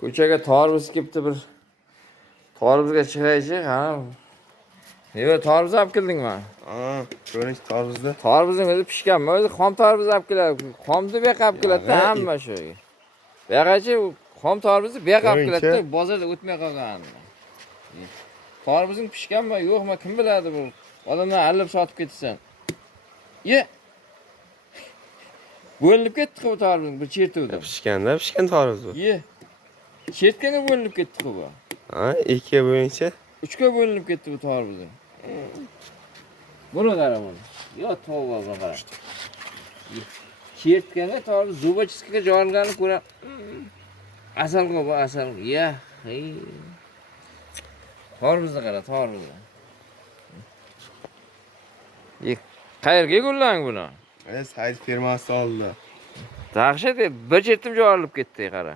Ko'chaga tarvuz kelibdi bir. Tarvuzga chiqaychi, ha. Nega tarvuz olib keldingmi? Ko'ring tarvuzni. Tarvuzning o'zi pishganmi? O'zi xom tarvuz olib keladi. Xomni bu yoqqa olib keladi-da, hamma shu. Bu yoqgacha xom tarvuzni bu yoqqa olib keladi-da, bozorda o'tmay qolgan. Tarvuzing pishganmi, yo'qmi, kim biladi bu? Odamlar allab sotib ketsan. Ye. Bo'linib ketdi bu tarvuzning bir chertuvda. Pishgan tarvuz bu. Ye. Chertganga bo'linib ketdi bu. Ha, ikkiga bo'lincha. 3ga bo'linib ketdi bu tarvuzing. Buni qara buni. Yo, tavba buni qara. Chertganga tarvuz zubachiskaga jorilganini ko'ra. Asalga bu asal. Ya, tarvuzni qara, tarvuzni. Qayerga yo'llang buni? Said firmasi oldi. Dahshat, bir chetim jorilib ketdi, qara.